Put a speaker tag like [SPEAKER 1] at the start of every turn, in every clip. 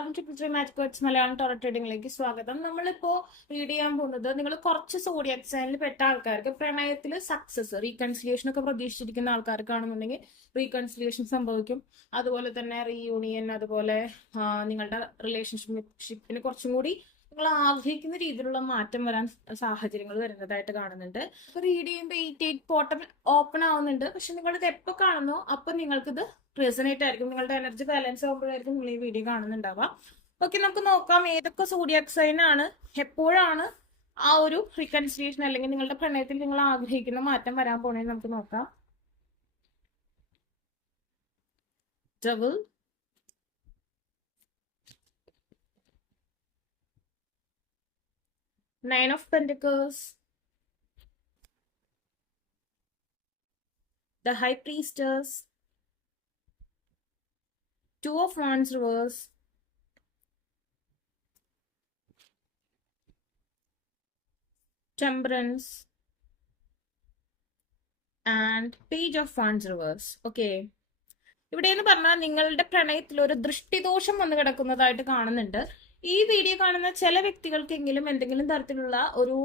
[SPEAKER 1] എല്ലാവർക്കും triple three magic words Malayalam tarot ട്രേഡിംഗിലേക്ക് സ്വാഗതം. നമ്മളിപ്പോ റീഡ് ചെയ്യാൻ പോകുന്നത് നിങ്ങൾ കുറച്ച് സോഡിയക് സൈനിൽ പെട്ട ആൾക്കാർക്ക് പ്രണയത്തിൽ സക്സസ് റീകൺസിലിയേഷൻ ഒക്കെ പ്രതീക്ഷിച്ചിരിക്കുന്ന ആൾക്കാർക്കാണെന്നുണ്ടെങ്കിൽ റീകൺസിലിയേഷൻ സംഭവിക്കും. അതുപോലെ തന്നെ റീയൂണിയൻ അതുപോലെ നിങ്ങളുടെ റിലേഷൻഷിപ്പിന് കുറച്ചും കൂടി നിങ്ങൾ ആഗ്രഹിക്കുന്ന രീതിയിലുള്ള മാറ്റം വരാൻ സാഹചര്യങ്ങൾ വരുന്നതായിട്ട് കാണുന്നുണ്ട്. റീഡ് ചെയ്യുമ്പോൾ എയ്റ്റ് എയ്റ്റ് പോർട്ടൽ ഓപ്പൺ ആവുന്നുണ്ട്. പക്ഷെ നിങ്ങളിത് എപ്പോൾ കാണുന്നോ അപ്പൊ നിങ്ങൾക്കിത് റെസനേറ്റ് ആയിരിക്കും. നിങ്ങളുടെ എനർജി ബാലൻസ് ആകുമ്പോഴായിരിക്കും നിങ്ങൾ ഈ വീഡിയോ കാണുന്നുണ്ടാവാം ഓക്കെ നമുക്ക് നോക്കാം ഏതൊക്കെ സോഡിയാക് സൈൻ ആണ് എപ്പോഴാണ് ആ ഒരു റീകൺസിലിയേഷൻ അല്ലെങ്കിൽ നിങ്ങളുടെ പ്രണയത്തിൽ നിങ്ങൾ ആഗ്രഹിക്കുന്ന മാറ്റം വരാൻ പോണേന്ന് നമുക്ക് നോക്കാം. Double nine of Pentacles. the high priestess two of wands reverse temperance and page of wands reverse okay ഇവിടെ എന്ന് പറഞ്ഞാൽ നിങ്ങളുടെ പ്രണയത്തിൽ ഒരു ദൃഷ്ടിദോഷം വന്ന് കിടക്കുന്നതായിട്ട് കാണുന്നുണ്ട് ഈ വീഡിയോ കാണുന്ന ചില വ്യക്തികൾക്കെങ്കിലും എന്തെങ്കിലും തരത്തിലുള്ള ഒരു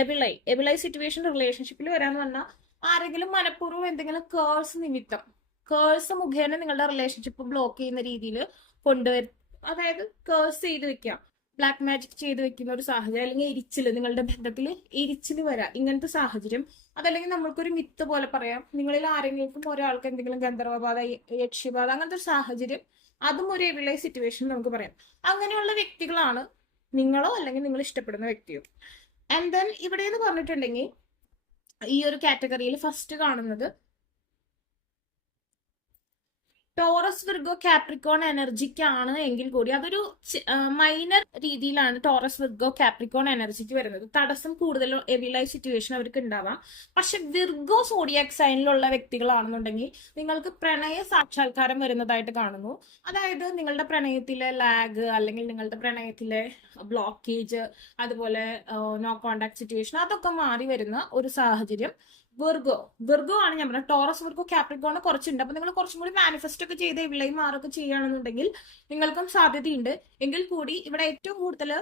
[SPEAKER 1] എബിളൈ എബിളൈ സിറ്റുവേഷൻ റിലേഷൻഷിപ്പിൽ വരാന്ന് പറഞ്ഞാൽ ആരെങ്കിലും മനഃപൂർവം എന്തെങ്കിലും കേഴ്സ് നിമിത്തം കേഴ്സ് മുഖേന നിങ്ങളുടെ റിലേഷൻഷിപ്പ് ബ്ലോക്ക് ചെയ്യുന്ന രീതിയിൽ കൊണ്ടുവരും അതായത് കേഴ്സ് ചെയ്ത് വെക്കാം. ബ്ലാക്ക് മാജിക് ചെയ്ത് വെക്കുന്ന ഒരു സാഹചര്യം അല്ലെങ്കിൽ ഇരിച്ചിൽ നിങ്ങളുടെ ബന്ധത്തിൽ ഇരിച്ചിൽ വരാം ഇങ്ങനത്തെ സാഹചര്യം. അതല്ലെങ്കിൽ നമ്മൾക്കൊരു മിത്ത് പോലെ പറയാം നിങ്ങളിൽ ആരെങ്കിലും ഒരാൾക്ക് എന്തെങ്കിലും ഗന്ധർവബാധ യക്ഷ്യബാധ അങ്ങനത്തെ ഒരു സാഹചര്യം അതും ഒരു എവിളൈ സിറ്റുവേഷൻ നമുക്ക് പറയാം. അങ്ങനെയുള്ള വ്യക്തികളാണ് നിങ്ങളോ അല്ലെങ്കിൽ നിങ്ങൾ ഇഷ്ടപ്പെടുന്ന വ്യക്തിയോ. ആൻഡ് ദെൻ ഇവിടെ എന്ന് പറഞ്ഞിട്ടുണ്ടെങ്കിൽ ഈ ഒരു കാറ്റഗറിയിൽ ഫസ്റ്റ് കാണുന്നത് ടോറസ് വിർഗോ കാപ്രിക്കോൺ എനർജിക്കാണ് എങ്കിൽ കൂടി അതൊരു മൈനർ രീതിയിലാണ് ടോറസ് വിർഗോ കാപ്രിക്കോൺ എനർജിക്ക് വരുന്നത്. തടസ്സം കൂടുതൽ എവിലൈ സിറ്റുവേഷൻ അവർക്ക് ഉണ്ടാവാം. പക്ഷെ വിർഗോ സോഡിയാക് സൈനിലുള്ള വ്യക്തികളാണെന്നുണ്ടെങ്കിൽ നിങ്ങൾക്ക് പ്രണയ സാക്ഷാത്കാരം വരുന്നതായിട്ട് കാണുന്നു. അതായത് നിങ്ങളുടെ പ്രണയത്തിലെ ലാഗ് അല്ലെങ്കിൽ നിങ്ങളുടെ പ്രണയത്തിലെ ബ്ലോക്കേജ് അതുപോലെ നോ കോണ്ടാക്ട് സിറ്റുവേഷൻ അതൊക്കെ മാറി വരുന്ന ഒരു സാഹചര്യം വിർഗോ വെർഗോ ആണ് ഞാൻ പറഞ്ഞത്. ടോറസ് വെർഗോ കാപ്രിക്കോണ് കുറച്ചുണ്ട്. അപ്പൊ നിങ്ങൾ കുറച്ചും കൂടി മാനിഫെസ്റ്റ് ഒക്കെ ചെയ്ത് ഇവിടെയും മാറൊക്കെ ചെയ്യുകയാണെന്നുണ്ടെങ്കിൽ നിങ്ങൾക്കും സാധ്യതയുണ്ട്. എങ്കിൽ കൂടി ഇവിടെ ഏറ്റവും കൂടുതൽ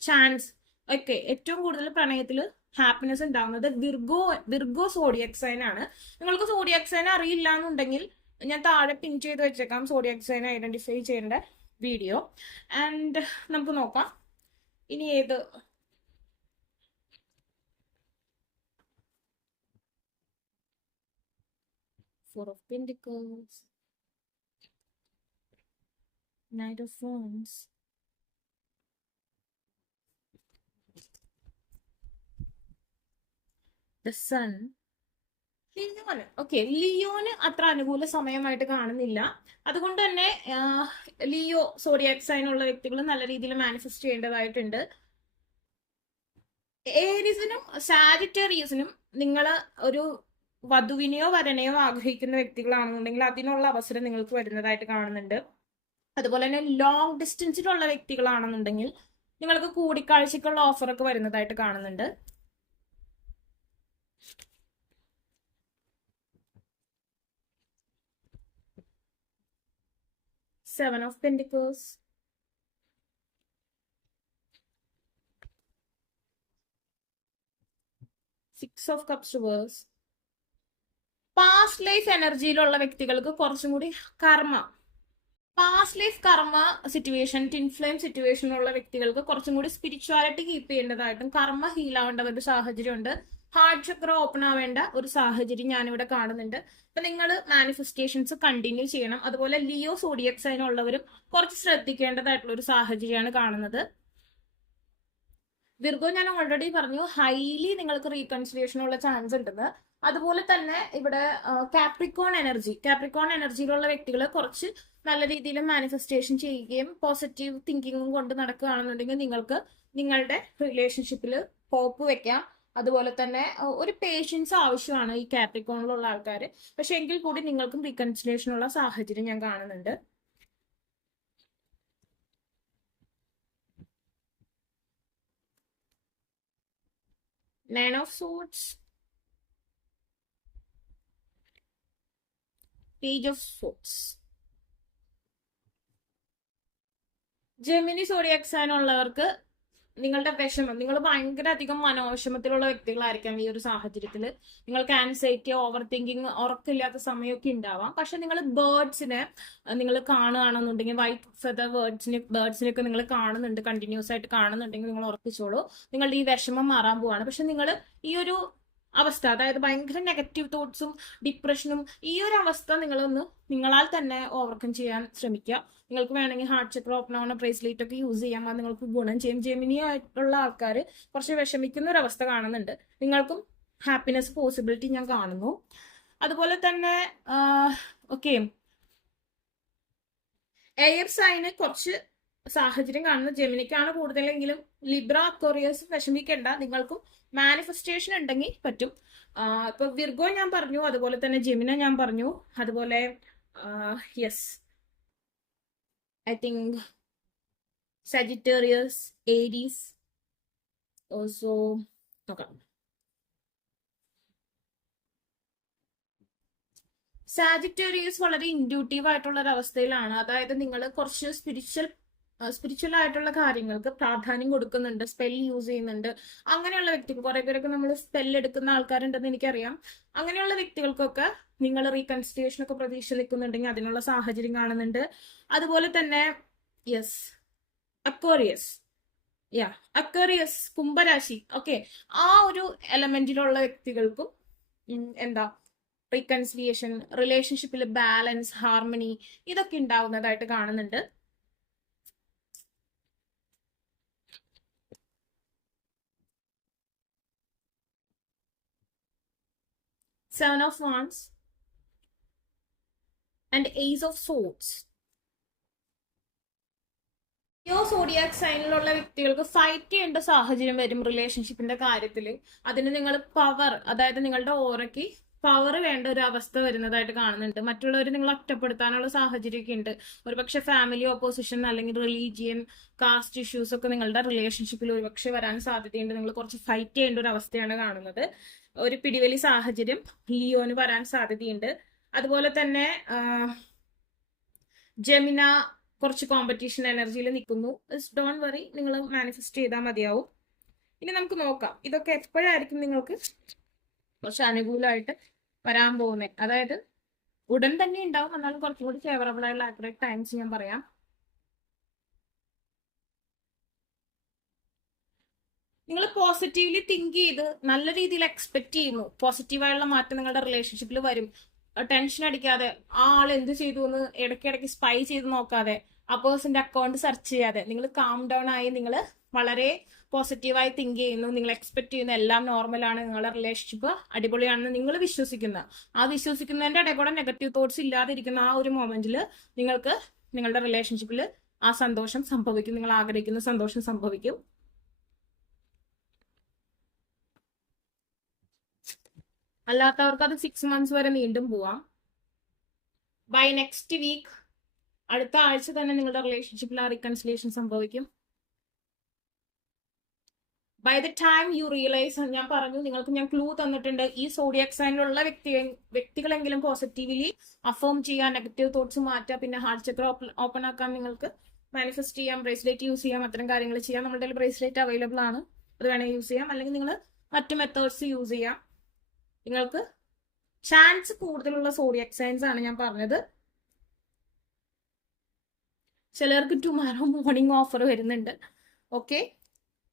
[SPEAKER 1] ചാൻസ് ഒക്കെ ഏറ്റവും കൂടുതൽ പ്രണയത്തിൽ ഹാപ്പിനെസ് ഉണ്ടാവുന്നത് വിർഗോ വിർഗോ സോഡിയക് സൈൻ ആണ്. നിങ്ങൾക്ക് സോഡിയക് സൈൻ അറിയില്ല എന്നുണ്ടെങ്കിൽ ഞാൻ താഴെ പിൻ ചെയ്ത് വെച്ചേക്കാം. സോഡിയക് സൈൻ ഐഡന്റിഫൈ ചെയ്യേണ്ട വീഡിയോ ആൻഡ് നമുക്ക് നോക്കാം. ഇനി ഏത് Four of Pentacles, Knight of Wands, the Sun. ലിയോന്. ഓക്കെ ലിയോന് അത്ര അനുകൂല സമയമായിട്ട് കാണുന്നില്ല. അതുകൊണ്ട് തന്നെ ലിയോ സോഡിയാക് സൈൻ ഉള്ള വ്യക്തികൾ നല്ല രീതിയിൽ മാനിഫെസ്റ്റ് ചെയ്യേണ്ടതായിട്ടുണ്ട്. ഏരിസിനും സാജിറ്റേറിയസിനും നിങ്ങൾ ഒരു വധുവിനെയോ വരനെയോ ആഗ്രഹിക്കുന്ന വ്യക്തികളാണെന്നുണ്ടെങ്കിൽ അതിനുള്ള അവസരം നിങ്ങൾക്ക് വരുന്നതായിട്ട് കാണുന്നുണ്ട്. അതുപോലെ തന്നെ ലോങ് ഡിസ്റ്റൻസിലുള്ള വ്യക്തികളാണെന്നുണ്ടെങ്കിൽ നിങ്ങൾക്ക് കൂടിക്കാഴ്ചക്കുള്ള ഓഫറൊക്കെ വരുന്നതായിട്ട് കാണുന്നുണ്ട്. Seven of pentacles six of cups reverse past life എനർജിയിലുള്ള വ്യക്തികൾക്ക് കുറച്ചും കൂടി കർമ്മ. പാസ്റ്റ് ലൈഫ് കർമ്മ സിറ്റുവേഷൻ ടിൻഫ്ലെയിം സിറ്റുവേഷനിലുള്ള വ്യക്തികൾക്ക് കുറച്ചും കൂടി സ്പിരിച്വാലിറ്റി കീപ്പ് ചെയ്യേണ്ടതായിട്ടും കർമ്മ ഹീൽ ആവേണ്ട ഒരു സാഹചര്യമുണ്ട്. ഹാർട്ട് ചക്ര ഓപ്പൺ ആവേണ്ട ഒരു സാഹചര്യം ഞാനിവിടെ കാണുന്നുണ്ട്. അപ്പൊ നിങ്ങൾ മാനിഫെസ്റ്റേഷൻസ് കണ്ടിന്യൂ ചെയ്യണം. അതുപോലെ ലിയോ സോഡിയക് സൈൻ ഉള്ളവരും കുറച്ച് ശ്രദ്ധിക്കേണ്ടതായിട്ടുള്ള ഒരു സാഹചര്യമാണ് കാണുന്നത്. വിർഗോ ഞാൻ ഓൾറെഡി പറഞ്ഞു ഹൈലി നിങ്ങൾക്ക് റീകൺസിലിയേഷൻ ഉള്ള ചാൻസ് ഉണ്ടെന്ന്. അതുപോലെ തന്നെ ഇവിടെ കാപ്രിക്കോൺ എനർജി കാപ്രിക്കോൺ എനർജിയിലുള്ള വ്യക്തികൾ കുറച്ച് നല്ല രീതിയിൽ മാനിഫെസ്റ്റേഷൻ ചെയ്യുകയും പോസിറ്റീവ് തിങ്കിങ്ങും കൊണ്ട് നടക്കുകയാണെന്നുണ്ടെങ്കിൽ നിങ്ങൾക്ക് നിങ്ങളുടെ റിലേഷൻഷിപ്പിൽ പോപ്പ് വെക്കാം. അതുപോലെ തന്നെ ഒരു പേഷ്യൻസ് ആവശ്യമാണ് ഈ കാപ്രിക്കോണിലുള്ള ആൾക്കാർ പക്ഷെ എങ്കിൽ കൂടി നിങ്ങൾക്കും റീകൺസിലേഷനുള്ള സാഹചര്യം ഞാൻ കാണുന്നുണ്ട്. Nine of swords page of swords Gemini zodiac sign ഉള്ളവർക്ക് നിങ്ങളുടെ വിഷമം നിങ്ങൾ ഭയങ്കര അധികം മനോവിഷമത്തിലുള്ള വ്യക്തികളായിരിക്കാം ഈ ഒരു സാഹചര്യത്തിൽ നിങ്ങൾക്ക് ആൻസൈറ്റി ഓവർ തിങ്കിങ് ഉറക്കില്ലാത്ത സമയമൊക്കെ ഉണ്ടാവാം. പക്ഷെ നിങ്ങൾ ബേർഡ്സിനെ നിങ്ങൾ കാണുകയാണെന്നുണ്ടെങ്കിൽ വൈറ്റ് ഫെദർ ബേർഡ്സിനെ ബേർഡ്സിനെയൊക്കെ നിങ്ങൾ കാണുന്നുണ്ട് കണ്ടിന്യൂസ് ആയിട്ട് കാണുന്നുണ്ടെങ്കിൽ നിങ്ങൾ ഉറപ്പിച്ചോളൂ. നിങ്ങളുടെ ഈ വിഷമം മാറാൻ പോവാണ്. പക്ഷെ നിങ്ങൾ ഈ ഒരു അവസ്ഥ. അതായത് ഭയങ്കര നെഗറ്റീവ് തോട്ട്സും ഡിപ്രഷനും ഈ ഒരു അവസ്ഥ നിങ്ങളൊന്ന് നിങ്ങളാൽ തന്നെ ഓവർകം ചെയ്യാൻ ശ്രമിക്കുക. നിങ്ങൾക്ക് വേണമെങ്കിൽ ഹാർട്ട് ചെക്ക് ഓപ്പൺ ആവണ ബ്രേസ്ലെറ്റ് ഒക്കെ യൂസ് ചെയ്യാം. അത് നിങ്ങൾക്ക് ഗുണം ചെയ്യും. ജെമിനി ആയിട്ടുള്ള ആൾക്കാർ കുറച്ച് വിഷമിക്കുന്ന ഒരു അവസ്ഥ കാണുന്നുണ്ട്. നിങ്ങൾക്കും ഹാപ്പിനെസ് പോസിബിലിറ്റി ഞാൻ കാണുന്നു. അതുപോലെ തന്നെ ഓക്കെ എയർ സൈന് കുറച്ച് സാഹചര്യം കാണുന്നത് ജെമിനിക്കാണ് കൂടുതലെങ്കിലും ലിബ്ര അക്വറിയസ് വിഷമിക്കേണ്ട. നിങ്ങൾക്കും മാനിഫെസ്റ്റേഷൻ ഉണ്ടെങ്കിൽ പറ്റും. ഇപ്പൊ വിർഗോ ഞാൻ പറഞ്ഞു അതുപോലെ തന്നെ ജെമിന ഞാൻ പറഞ്ഞു. അതുപോലെ yes I think Sagittarius Aries also നോക്കാം. സാജിറ്റേറിയസ് വളരെ ഇൻഡ്യൂട്ടീവ് ആയിട്ടുള്ള ഒരു അവസ്ഥയിലാണ് അതായത് നിങ്ങൾ കുറച്ച് സ്പിരിച്വൽ സ്പിരിച്വൽ ആയിട്ടുള്ള കാര്യങ്ങൾക്ക് പ്രാധാന്യം കൊടുക്കുന്നുണ്ട് സ്പെൽ യൂസ് ചെയ്യുന്നുണ്ട്. അങ്ങനെയുള്ള വ്യക്തികൾ കുറെ പേരൊക്കെ നമ്മൾ സ്പെൽ എടുക്കുന്ന ആൾക്കാരുണ്ടെന്ന് എനിക്കറിയാം. അങ്ങനെയുള്ള വ്യക്തികൾക്കൊക്കെ നിങ്ങൾ റീകൺസിഡേഷൻ ഒക്കെ പ്രതീക്ഷ നിൽക്കുന്നുണ്ടെങ്കിൽ അതിനുള്ള സാഹചര്യം കാണുന്നുണ്ട്. അതുപോലെ തന്നെ യെസ് അക്വറിയസ് യാ അക്വറിയസ് കുംഭരാശി. ഓക്കെ ആ ഒരു എലമെന്റിലുള്ള വ്യക്തികൾക്കും എന്താ റീകൺസിലിയേഷൻ റിലേഷൻഷിപ്പിൽ ബാലൻസ് ഹാർമണി ഇതൊക്കെ ഉണ്ടാവുന്നതായിട്ട് കാണുന്നുണ്ട്. Seven of Wands and Ace of Swords. യോ സോഡിയാക് സൈനിലുള്ള വ്യക്തികൾക്ക് ഫൈറ്റ് ചെയ്യേണ്ട സാഹചര്യം വരും റിലേഷൻഷിപ്പിന്റെ കാര്യത്തിൽ അതിന് നിങ്ങൾ പവർ അതായത് നിങ്ങളുടെ ഓറയ്ക്ക് പവർ വേണ്ട ഒരു അവസ്ഥ വരുന്നതായിട്ട് കാണുന്നുണ്ട്. മറ്റുള്ളവർ നിങ്ങൾ ഒറ്റപ്പെടുത്താനുള്ള സാഹചര്യമൊക്കെ ഉണ്ട്. ഒരുപക്ഷെ ഫാമിലി ഓപ്പോസിഷൻ അല്ലെങ്കിൽ റിലീജിയൻ കാസ്റ്റ് ഇഷ്യൂസ് ഒക്കെ നിങ്ങളുടെ റിലേഷൻഷിപ്പിൽ ഒരുപക്ഷെ വരാൻ സാധ്യതയുണ്ട്. നിങ്ങൾ കുറച്ച് ഫൈറ്റ് ചെയ്യേണ്ട ഒരു അവസ്ഥയാണ് കാണുന്നത്. ഒരു പിടിവലി സാഹചര്യം ലിയോന് വരാൻ സാധ്യതയുണ്ട്. അതുപോലെ തന്നെ ജമിന കുറച്ച് കോമ്പറ്റീഷൻ എനർജിയിൽ നിൽക്കുന്നു. ഡോൺ വറി നിങ്ങൾ മാനിഫെസ്റ്റ് ചെയ്താൽ മതിയാവും. ഇനി നമുക്ക് നോക്കാം. ഇതൊക്കെ എപ്പോഴായിരിക്കും നിങ്ങൾക്ക് കുറച്ച് അനുകൂലമായിട്ട് വരാൻ പോകുന്നത് അതായത് ഉടൻ തന്നെ ഉണ്ടാവും എന്നാലും കുറച്ചും കൂടി ഫേവറബിൾ ആയിട്ടുള്ള ആക്യുറേറ്റ് ടൈംസ് ഞാൻ പറയാം. നിങ്ങൾ പോസിറ്റീവ്ലി തിങ്ക് ചെയ്ത് നല്ല രീതിയിൽ എക്സ്പെക്ട് ചെയ്യുന്നു. പോസിറ്റീവായുള്ള മാറ്റം നിങ്ങളുടെ റിലേഷൻഷിപ്പിൽ വരും. ടെൻഷൻ അടിക്കാതെ ആൾ എന്ത് ചെയ്തു എന്ന് ഇടയ്ക്കിടയ്ക്ക് സ്പൈ ചെയ്ത് നോക്കാതെ ആ പേഴ്സന്റെ അക്കൗണ്ട് സെർച്ച് ചെയ്യാതെ നിങ്ങൾ കാം ഡൗൺ ആയി നിങ്ങൾ വളരെ പോസിറ്റീവായി തിങ്ക് ചെയ്യുന്നു. നിങ്ങൾ എക്സ്പെക്ട് ചെയ്യുന്ന എല്ലാം നോർമലാണ് നിങ്ങളുടെ റിലേഷൻഷിപ്പ് അടിപൊളിയാണെന്ന് നിങ്ങൾ വിശ്വസിക്കുന്ന. ആ വിശ്വസിക്കുന്നതിന്റെ ഇടയിൽ കൂടെ നെഗറ്റീവ് തോട്ട്സ് ഇല്ലാതിരിക്കുന്ന ആ ഒരു മൊമെന്റിൽ നിങ്ങൾക്ക് നിങ്ങളുടെ റിലേഷൻഷിപ്പിൽ ആ സന്തോഷം സംഭവിക്കും. നിങ്ങൾ ആഗ്രഹിക്കുന്ന സന്തോഷം സംഭവിക്കും. അല്ലാത്തവർക്ക് അത് സിക്സ് മന്ത്സ് വരെ നീണ്ടും പോവാം. ബൈ നെക്സ്റ്റ് വീക്ക് അടുത്ത ആഴ്ച തന്നെ നിങ്ങളുടെ റിലേഷൻഷിപ്പിൽ ആ റീകൺസിലേഷൻ സംഭവിക്കും. By the time you realise ഞാൻ പറഞ്ഞു നിങ്ങൾക്ക് ഞാൻ ക്ലൂ തന്നിട്ടുണ്ട് ഈ സോഡിയക് സൈനിലുള്ള വ്യക്തി വ്യക്തികളെങ്കിലും പോസിറ്റീവ്ലി അഫേം ചെയ്യാൻ നെഗറ്റീവ് തോട്ട്സ് മാറ്റാം പിന്നെ ഹാർട്ട് ചക്ര ഓപ്പൺ ആക്കാൻ നിങ്ങൾക്ക് മാനിഫെസ്റ്റ് ചെയ്യാം ബ്രേസ്ലെറ്റ് യൂസ് ചെയ്യാം അത്തരം കാര്യങ്ങൾ ചെയ്യാം. നമ്മുടെ ബ്രേസ്ലെറ്റ് അവൈലബിൾ ആണ്. അത് വേണമെങ്കിൽ യൂസ് ചെയ്യാം. അല്ലെങ്കിൽ നിങ്ങൾ മറ്റു മെത്തേഡ്സ് യൂസ് ചെയ്യാം. നിങ്ങൾക്ക് ചാൻസ് കൂടുതലുള്ള സോഡിയക് സൈൻസ് ആണ് ഞാൻ പറഞ്ഞത്. ചിലർക്ക് ടുമാറോ മോർണിംഗ് ഓഫർ വരുന്നുണ്ട്. ഓക്കെ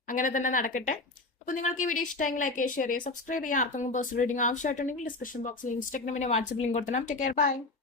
[SPEAKER 1] അങ്ങനെ തന്നെ നടക്കട്ടെ. അപ്പോൾ നിങ്ങൾക്ക് ഈ വീഡിയോ ഇഷ്ടമെങ്കിൽ ലൈക്ക് ഷെയർ ചെയ്യുക സബ്സ്ക്രൈബ് ചെയ്യുക. ആർക്കെങ്കിലും പേഴ്സണൽ റീഡിംഗ് ആവശ്യമായിട്ടുണ്ടെങ്കിൽ ഡിസ്ക്രിപ്ഷൻ ബോക്സിൽ ഇൻസ്റ്റാഗ്രാമിന്റെ വാട്സപ്പ് ലിങ്ക് കൊടുത്തണം ടേക്ക് കെയർ ബൈ